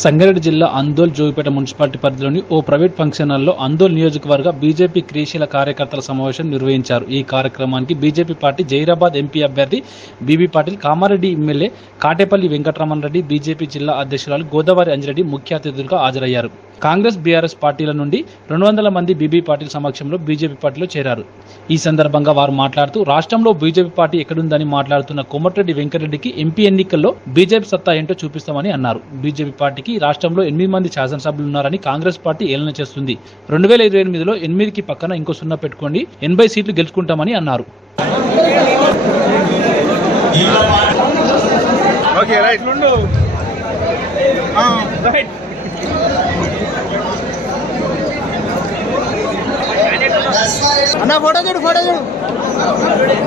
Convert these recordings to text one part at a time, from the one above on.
సంగారెడ్డి జిల్లా అందోల్ జోగిపేట మున్సిపాలిటీ పరిధిలోని ఓ private function హాల్లో అందోల్ నియోజకవర్గ బీజేపీ క్రియాశీల కార్యకర్తల సమావేశం నిర్వహించారు. ఈ కార్యక్రమానికి బీజేపీ పార్టీ జైరాబాద్ ఎంపీ అభ్యర్థి BB Patil Kamareddy MLA Katepalli Venkataramana Reddy BJP జిల్లా అధ్యక్షురాలు గోదావరి అంజిరెడ్డి ముఖ్య అతిథులుగా హాజరయ్యారు. కాంగ్రెస్ బీఆర్ఎస్ పార్టీల నుండి రెండు వందల మంది బీబీ పాటిల్ సమక్షంలో బీజేపీ పార్టీలో చేరారు. ఈ సందర్భంగా వారు మాట్లాడుతూ రాష్ట్రంలో బీజేపీ పార్టీ ఎక్కడుందని మాట్లాడుతున్న కోమటిరెడ్డి వెంకటరెడ్డికి ఎంపీ ఎన్నికల్లో బీజేపీ సత్తా ఏంటో చూపిస్తామని అన్నారు. బీజేపీ పార్టీకి రాష్ట్రంలో ఎనిమిది మంది శాసనసభ్యులు ఉన్నారని కాంగ్రెస్ పార్టీ ఏలన చేస్తుంది. రెండు వేల ఇరవై ఎనిమిదిలో ఎనిమిదికి పక్కన ఇంకో సున్నా పెట్టుకోండి ఎనభై సీట్లు గెలుచుకుంటామని అన్నారు. ఓకే రైట్ రైట్ అన్న ఫోటో చూడు ఫోటో చూడు.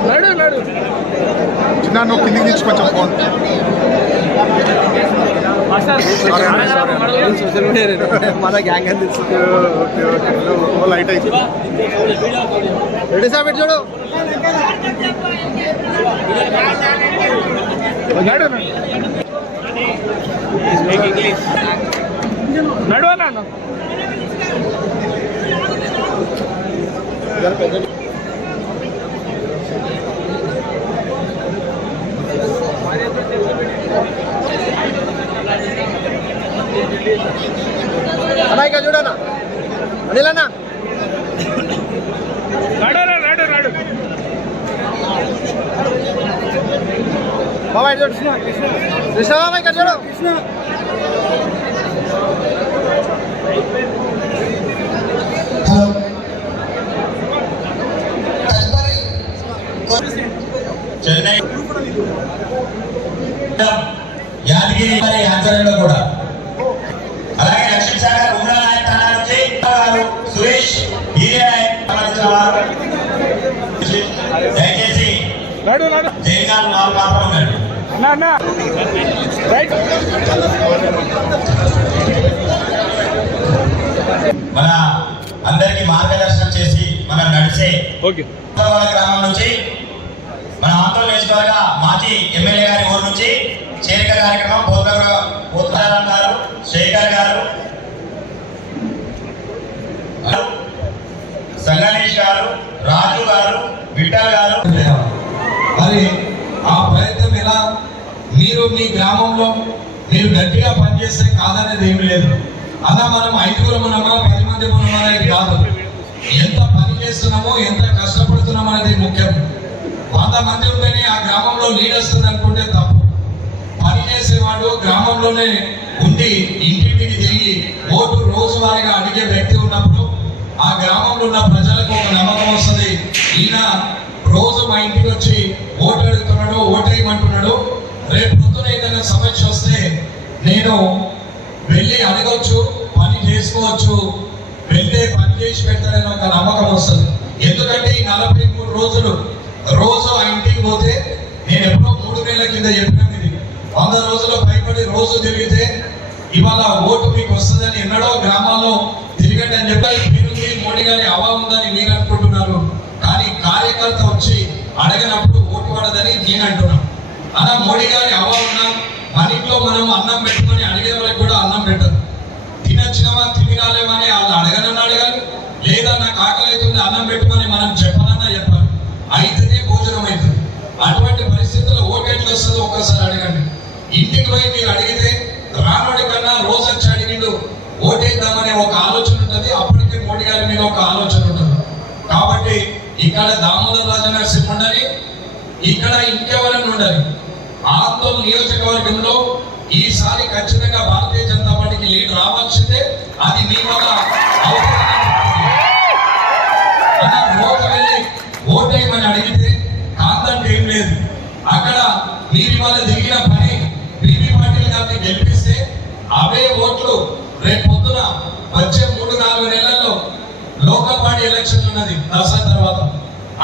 నడు నడు చిన్న నువ్వు కిందికి దించు కొంచెం ఫోన్. మన గ్యాంగ్ అని తెలుసు లైట్ అయితే రెడీ సార్ పెట్టి చూడు. నడు నడు అన్న. అన్న ఇక్కడ చూడన్న. అనిల్ అన్న నడు నడు నడు బాబా ఇటు చూడు. కృష్ణ బాబా ఇక్కడ చూడు. చెన్నై అన్న. మన అందరికి మార్గదర్శనం చేసి మనం నడిచే గ్రామం నుంచి మన ఆంధ్ర నియోజకవర్గ మాజీ ఎమ్మెల్యే గారి ఊరు నుంచి చేరిక కార్యక్రమం పోతారాం గారు శేఖర్ గారు సంగణేష్ గారు రాజు గారు విఠల్ గారు మరి ఆ ప్రయత్నం ఎలా మీరు మీ గ్రామంలో మీరు గట్టిగా పనిచేస్తే కాదనేది ఏమి లేదు. అలా మనం ఐదుగురు ఉన్నామా పది మంది ఉన్నామా అనేది కాదు. ఎంత పని చేస్తున్నామో ఎంత కష్టపడుతున్నామో అనేది ముఖ్యం. వంద మంది ఉంటేనే ఆ గ్రామంలో లీడ్ వస్తుంది అనుకుంటే తప్పు. పని చేసేవాడు గ్రామంలోనే ఉండి ఇంటింటికి తిరిగి ఓటు రోజువారీగా అడిగే వ్యక్తి ఉన్నప్పుడు ఆ గ్రామంలో ఉన్న ప్రజలకు ఒక నమ్మకం వస్తుంది. ఈయన రోజు మా ఇంటికి వచ్చి ఓటు అడుగుతున్నాడు ఓటేయమంటున్నాడు రేపు పొద్దున ఏదైనా సమస్య వస్తే నేను వెళ్ళి అడగొచ్చు పని చేసుకోవచ్చు. వెళ్తే పని చేసి పెడతానని ఒక నమ్మకం వస్తుంది. ఎందుకంటే ఈ నలభై మూడు రోజులు రోజు ఆ ఇంటికి పోతే నేను ఎప్పుడో మూడు నెలల కింద చెప్పాను ఇది. వంద రోజుల్లో భయపడి రోజు తిరిగితే ఇవాళ ఓటు మీకు వస్తుందని ఎన్నడో గ్రామాల్లో తిరగండి అని చెప్పాలి మీరు మీ మోడీ గారి హవా ఉందని మీరు అనుకుంటున్నారు. కానీ కార్యకర్త వచ్చి అడగనప్పుడు ఓటు పడదని నేను అంటున్నాను మనం మోడీ గారి హవా ఉన్నాం మన ఇంట్లో మనం అన్నం పెట్టుకొని అడిగే వాళ్ళకి కూడా అన్నం పెట్టదు తినచ్చినవా తిని రాలేమని వాళ్ళు అడగనని అడగాలి లేదా నాకు ఆకలి అవుతుంది అన్నం పెట్టుకొని మనం చెప్పనన్నా చెప్పాలి. అయితేనే భోజనం అవుతుంది అటువంటి పరిస్థితుల్లో ఓటు ఎట్లా వస్తుందో ఒక్కసారి అడగండి. ఇంటికి పోయి మీరు అడిగితే రానుడి కన్నా రోజు వచ్చి అడిగిండు ఓటేద్దామనే ఒక ఆలోచన ఉంటుంది అప్పటికే మోడీ గారి మీద ఒక ఆలోచన ఉంటుంది. కాబట్టి ఇక్కడ దామోదర్ రాజు నరసింహ ఉండాలి ఇక్కడ ఇంకెవరైనా ఉండాలి. ఆందోళన నియోజకవర్గంలో ఈసారి ఖచ్చితంగా భారతీయ జనతా పార్టీకి లీడ్ రావాల్సిందే. అది మీ వల్ల అవుతుందని వెళ్ళి ఓటేయమని అడిగితే కాదంటే ఏం లేదు. అక్కడ మీరు ఇవాళ దిగిన పని బీబీ పాటిల్ గారిని గెలిపిస్తే అవే ఓట్లు రేపు పొద్దున వచ్చే మూడు నాలుగు నెలల్లో లోకల్ పార్టీ ఎలక్షన్ ఉన్నది దసరా తర్వాత.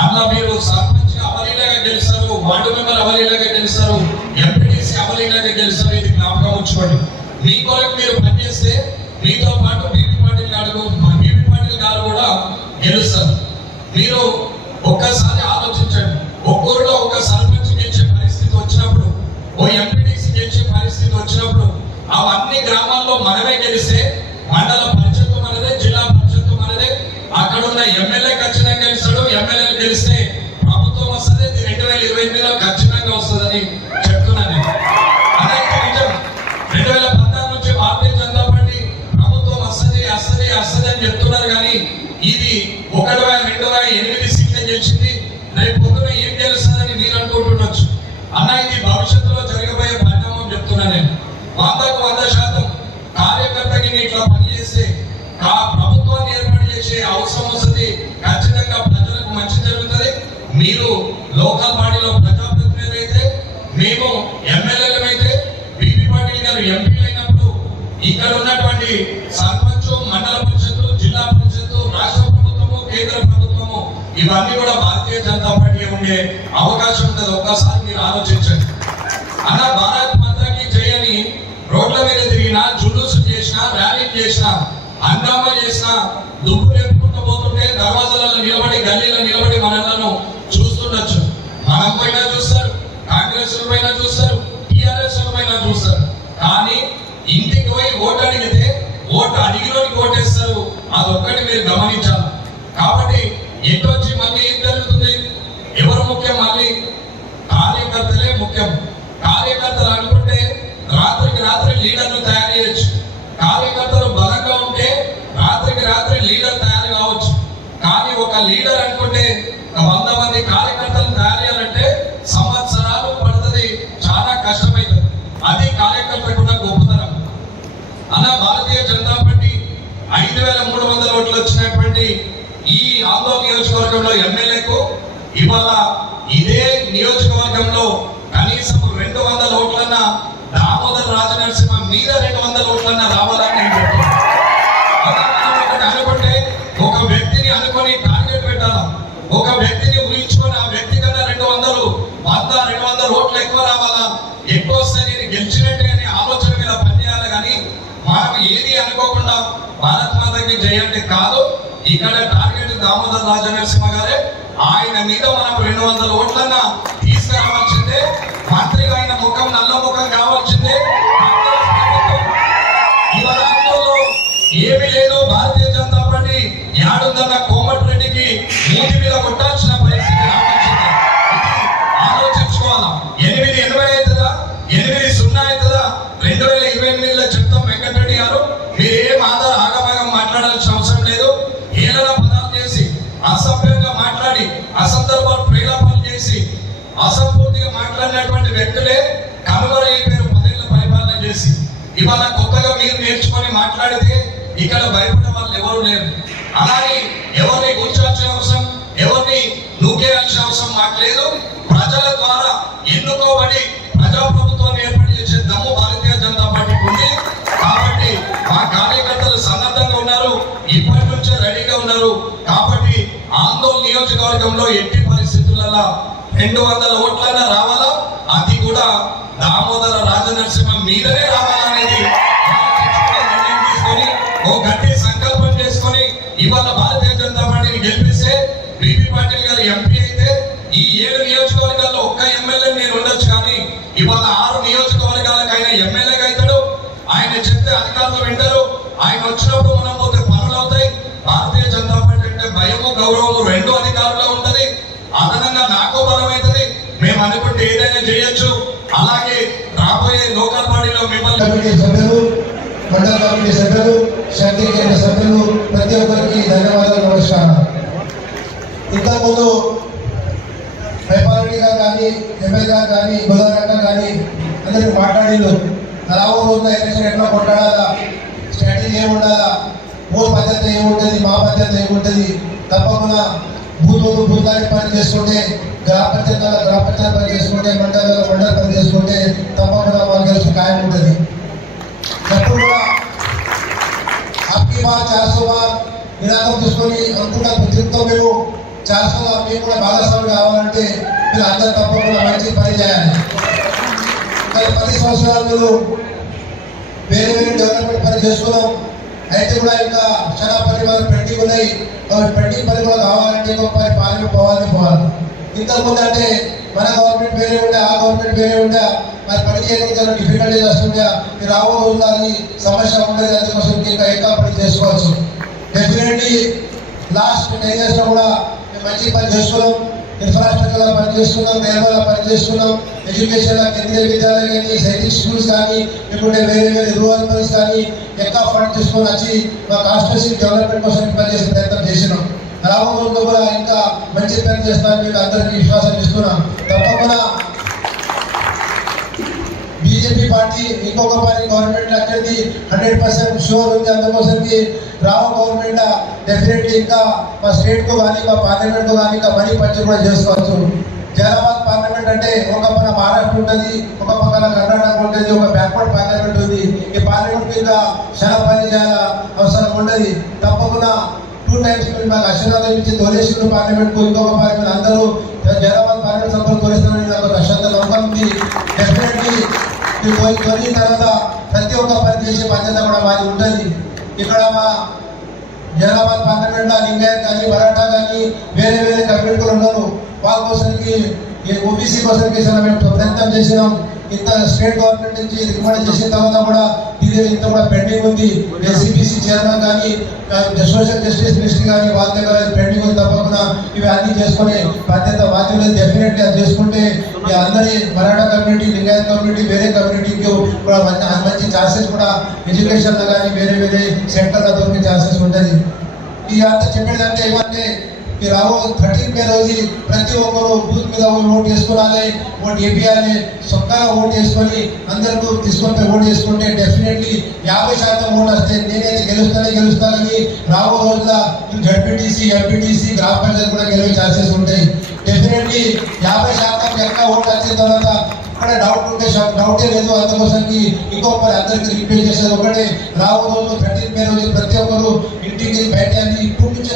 అట్లా మీరు సర్పంచ్ అవలీలగా గెలుస్తారు వార్డు మెంబర్ అవలీలగా గెలుస్తారు ఎంపీటీసీ అవలీలగా గెలుస్తారు ఇది జ్ఞాపకం మీ కొరకు మీరు పనిచేస్తే మీతో పాటు బీపీ పాటిల్ గారు బీపీ పాటిల్ గారు కూడా గెలుస్తారు. మీరు ఒక్కసారి ఆలోచించండి. ఒక్కరిలో ఒక సర్పంచ్ గెలిచే పరిస్థితి వచ్చినప్పుడు ఓ ఎంపీటీసీ గెలిచే పరిస్థితి వచ్చినప్పుడు అవన్నీ గ్రామాల్లో మనమే గెలిస్తే వస్తుంది వస్తుంది చెప్తున్నారు కానీ ఇది ఒకటి రెండవ ఎనిమిది సీట్లే గెలిచింది. రేపు పొద్దున ఏం గెలుస్తుందని మీరు అనుకుంటుండొచ్చు. అన్న ఇది భవిష్యత్తులో జరగబోయే పరిణామం చెప్తున్నా నేను. వందకు వంద శాతం కార్యకర్తకి ఇట్లా పనిచేస్తే ఆ ప్రభుత్వాన్ని ఏర్పాటు చేసే అవసరం వస్తుంది. ఖచ్చితంగా ప్రజలకు మంచి జరుగుతుంది. మీరు లోకల్ బాడీలో ప్రజాప్రతినిధులు అయితే మేము ఎమ్మెల్యేలమైతే బీపీ పాటిల్ గారు ఎంపీలు అయినప్పుడు ఇక్కడ ఉన్నటువంటి జనతా పార్టీ ఉండే అవకాశం ఉంటుంది ఒక్కసారి మీరు ఆలోచించండి. అన్న భారత్ మాతాకి చేయని రోడ్ల మీద తిరిగినా జులూసు చేసినా ర్యాలీ చేసినా హంగామా చేసినా దుమ్ము లేపుకుంటూ పోతుంటే దర్వాజాలలో నిలబడి గల్లీలో నిలబడి మనలను చూస్తుండొచ్చు మనం పైన చూస్తారు కాంగ్రెస్ పైన చూస్తారు టిఆర్ఎస్ పైన చూస్తారు కానీ ఇంటికి పోయి ఓటు అడిగితే ఓటు అడిగినోనికి ఓటేస్తారు అదొక్కటి మీరు గమనించాలి కాబట్టి ఎటొచ్చి మళ్ళీ ఏం జరుగుతుంది ఎవరు ముఖ్యం మళ్ళీ కార్యకర్తలే ముఖ్యం కార్యకర్తలు అనుకుంటే రాత్రికి రాత్రి లీడర్ను తయారు చేయొచ్చు కార్యకర్తలు బలంగా ఉంటే రాత్రికి రాత్రి లీడర్ తయారు కావచ్చు కానీ ఒక లీడర్ అనుకుంటే వంద మంది కార్యకర్తలు తయారు చేయాలంటే సంవత్సరాలు పడుతుంది చాలా కష్టమైతుంది అది కార్యకర్తకున్న గొప్పతనం. అన్న భారతీయ జనతా పార్టీ ఐదు వేల మూడు వందల ఓట్లు వచ్చినటువంటి ఈ ఆందోళన నియోజకవర్గంలో ఎమ్మెల్యేకు ఇవాళ ఇదే నియోజకవర్గంలో కనీసం రెండు వందల ఓట్లన్నా దామోదర్ రాజనరసింహ మీద రెండు వందల ఓట్లన్నా రావాలని నేను చెప్తున్నాను అలా మనం ఒకటి అనుకుంటే ఒక వ్యక్తిని అనుకొని టార్గెట్ పెట్టాలా ఒక వ్యక్తిని ఊహించుకొని ఆ వ్యక్తి కన్నా రెండు వందలు వంద రెండు వందల ఓట్లు ఎక్కువ రావాలా ఎక్కువ వస్తే నేను గెలిచినట్టే అనే ఆలోచన మీద పనిచేయాలి కానీ మనం ఏది అనుకోకుండా భారత్ టార్గెట్ కాదు. ఇక్కడ టార్గెట్ దామోదర్ రాజనరసింహ గారే. ఆయన మీద మనం రెండు వందల ఓట్లన్న తీసుకురావాల్సిందే. మంత్రిగా ఆయన ముఖం నల్ల ముఖం కావాల్సిందే. ఏమి లేదు. భారతీయ జనతా పార్టీ యాడుందన్న కోమటి రెడ్డికి నీటి మీద కొట్టాలి. అసంపూర్తిగా మాట్లాడినటువంటి వ్యక్తులే కనుగొరైపోయారు పదేళ్ళ పరిపాలన చేసి. ఇవాళ కొత్తగా మీరు నేర్చుకొని మాట్లాడితే ఇక్కడ భయపడే వాళ్ళు ఎవరు లేరు. అలాగే ఎవరిని కూర్చోవాల్సిన అవసరం ఎవరిని నూకేయాల్సిన అవసరం మాకు లేదు. ప్రజల ద్వారా ఎన్నుకోబడి ప్రజాప్రభుత్వాన్ని ఏర్పాటు చేసే దమ్ము భారతీయ జనతా పార్టీకి ఉంది. కాబట్టి మా కార్యకర్తలు సన్నద్ధంగా ఉన్నారు ఇప్పటి నుంచే రెడీగా ఉన్నారు. కాబట్టి ఆందోళన నియోజకవర్గంలో ఎట్టి పరిస్థితులలో రెండు వందల ఓట్లైనా రావాలా? అది కూడా దామోదర రాజనరసింహ మీదనే రావాలనేది తీసుకొని ఓ గట్టి సంకల్పం చేసుకొని ఇవాళ భారతీయ జనతా పార్టీని గెలిపిస్తే బీపీ పాటిల్ గారు ఎంపీ అయితే ఈ ఏడు నియోజకవర్గాల్లో ఒక్క ఎమ్మెల్యే నేను ఉండొచ్చు కానీ ఇవాళ ఆరు నియోజకవర్గాలకు ఆయన ఎమ్మెల్యేగా అవుతాడు. ఆయన చెప్తే అధికారులు వింటారు. ఆయన వచ్చినప్పుడు మనం పోతే పనులు అవుతాయి. భారతీయ జనతా పార్టీ అంటే భయము గౌరవము రెండు అధికారులు ఉంటది అదనంగా నాకు బలం అవుతుంది మేము అనుకుంటే ఏదైనా చేయొచ్చు. అలాగే రాబోయే లోకల్ బాడీలో మిమ్మల్ని కమిటీ సభ్యులు మండల కమిటీ సభ్యులు శాంతి కేంద్ర సభ్యులు ప్రతి ఒక్కరికి ధన్యవాదాలు నమస్కారం. ఇంతకుముందు రెడ్డి గారు కానీ ఎమ్మెల్యే గారు కానీ గోదావరి కానీ అందరికి మాట్లాడిళ్ళు రాబో రోజున ఎలక్షన్ ఎట్లా కొట్టాడాలా స్ట్రాటజీ ఏముండాలా? ఓ పద్ధతి ఏముంటుంది? మా పద్ధతి ఏముంటుంది? తప్పకుండా భూతులు భూతాన్ని పని చేసుకుంటే గ్రామ పంచాయతీ గ్రామ పంచాయతీ పని చేసుకుంటే మన వాళ్ళ ఉంటుంది. ఎప్పుడు కూడా అప్కి బార్ చార్సో బార్ నినాదం తీసుకొని అనుకుంటా బుద్ధితో మీరు చార్సో బార్ మేము కూడా భాగస్వామి కావాలంటే మీరు అందరూ తప్పకుండా మంచి పని చేయాలి. పది సంవత్సరాలు మీరు వేరే వేరే డెవలప్మెంట్ పని చేసుకున్నాం అయితే కూడా ఇంకా చాలా పని వాళ్ళు పెండింగ్ ఉన్నాయి. పెండింగ్ పని కూడా కావాలంటే ఇంకొక పని పాలన పోవాలి పోవాలి. ఇంతకుముందు అంటే మన గవర్నమెంట్ వేరే ఉండే ఆ గవర్నమెంట్ వేరే ఉండే. మరి పని చేయడానికి చాలా డిఫికల్టీస్ వస్తుండే ఈ రాబో రోజుల్లో అది సమస్య ఉండదు కోసం ఇంకా ఎక్కువ పని చేసుకోవచ్చు. డెఫినెట్లీ లాస్ట్ టెన్ ఇయర్స్లో కూడా మేము మంచి పని చేసుకున్నాం. ఇన్ఫ్రాస్ట్రక్చర్ చేస్తున్నాం పనిచేస్తున్నాం పని చేస్తున్నాం ఎడ్యుకేషన్ కేంద్రీయ విద్యాలయం కానీ సైనిక్ స్కూల్స్ కానీ లేకుంటే వేరే వేరే రూరల్ పనులు కానీ ఎక్కువ ఫండ్ తీసుకొని వచ్చి మా కాన్స్టిట్యూన్సీ డెవలప్మెంట్ కోసం పనిచేసే ప్రయత్నం చేసినాం. రాబోయే కూడా ఇంకా మంచి పని చేస్తానని మీకు అందరికీ విశ్వాసం ఇస్తున్నాం. తప్పకుండా బీజేపీ పార్టీ ఇంకొక పార్టీ గవర్నమెంట్ అనేది హండ్రెడ్ పర్సెంట్ షూర్ ఉంది. అందుకోసంకి రావు గవర్నమెంట్ డెఫినెట్లీ ఇంకా మా స్టేట్కు కానీ మా పార్లమెంట్కు కానీ ఇంకా మనీ పంచి కూడా చేసుకోవచ్చు. జైరాబాద్ పార్లమెంట్ అంటే ఒక పక్కన మహారాష్ట్ర ఉంటుంది ఒక పక్కన కర్ణాటక ఉంటుంది ఒక బ్యాక్వర్డ్ పార్లమెంట్ ఉంది. ఈ పార్లమెంట్ మీద చాలా పని చేయాల అవసరం ఉండదు. తప్పకుండా టూ టైమ్స్ మాకు ఆశీర్వాదం ఇచ్చి తోలేసిన పార్లమెంట్ ఇంకొక పార్లమెంట్ అందరూ జైరాబాద్ పార్లమెంట్ సభ్యులు తోలేస్తామని నాకు అశ్రద్ధ నమ్మకం ఉంది. డెఫినెట్లీ మీరు పోయి తొలిగిన తర్వాత ప్రతి ఒక్క పని చేసే బాధ్యత కూడా మాది ఉంటుంది. ఇక్కడ మా జైరాబాద్ పార్లమెంట్ లింగాయత్ కానీ మరాఠా కానీ వేరే వేరే కమ్యూనిటీలు ఉన్నారు వాళ్ళ కోసానికి ఓబీసీ కోసానికి చాలా మేము ప్రయత్నం చేసినాం. ఇంత స్టేట్ గవర్నమెంట్ నుంచి రికమెండ్ చేసిన తర్వాత కూడా ఇది ఇంత కూడా పెండింగ్ ఉంది. ఎస్సీబీసీ చైర్మన్ కానీ సోషల్ జస్టిస్ మినిస్టర్ కానీ వాళ్ళ దగ్గర పెండింగ్ ఉంది తప్పకుండా. ఇవి అన్ని చేసుకునే బాధ్యత బాధ్యత డెఫినెట్లీ అది చేసుకుంటే ఈ అందరి మరాఠా కమ్యూనిటీ లింగాయత్ కమ్యూనిటీ వేరే కమ్యూనిటీకి కూడా మంచి ఛాన్సెస్ కూడా ఎడ్యుకేషన్ కానీ వేరే వేరే సెంటర్ దొరికే ఛాన్సెస్ ఉంటుంది. ఈ అంతా చెప్పేదంటే ఏమంటే ఈ రాబో థర్టీన్ మే రోజు ప్రతి ఒక్కరు బూత్ మీద ఓటు చేసుకోవాలి ఓటు వేపియాలి సొక్కగా ఓటు వేసుకొని అందరూ తీసుకొని ఓటు చేసుకుంటే డెఫినెట్లీ యాభై శాతం ఓటు వస్తే నేనైతే గెలుస్తానే గెలుస్తానని రాబో రోజుల జడ్పీటీసీ ఎంపీటీసీ గ్రామ పంచాయతీ కూడా గెలిచే ఛాన్సెస్ ఉంటాయి. డెఫినెట్లీ యాభై శాతం ఎక్క ఓటు వచ్చిన తర్వాత అక్కడ డౌట్ ఉంటే డౌటే లేదు. అందుకోసానికి ఇంకో మరి అందరికి రిపేర్ చేసేది ఒకటే. రాబో రోజు థర్టీన్ మే రోజు ప్రతి ఒక్కరు ఇంటికి బయట ఇప్పుడు నుంచే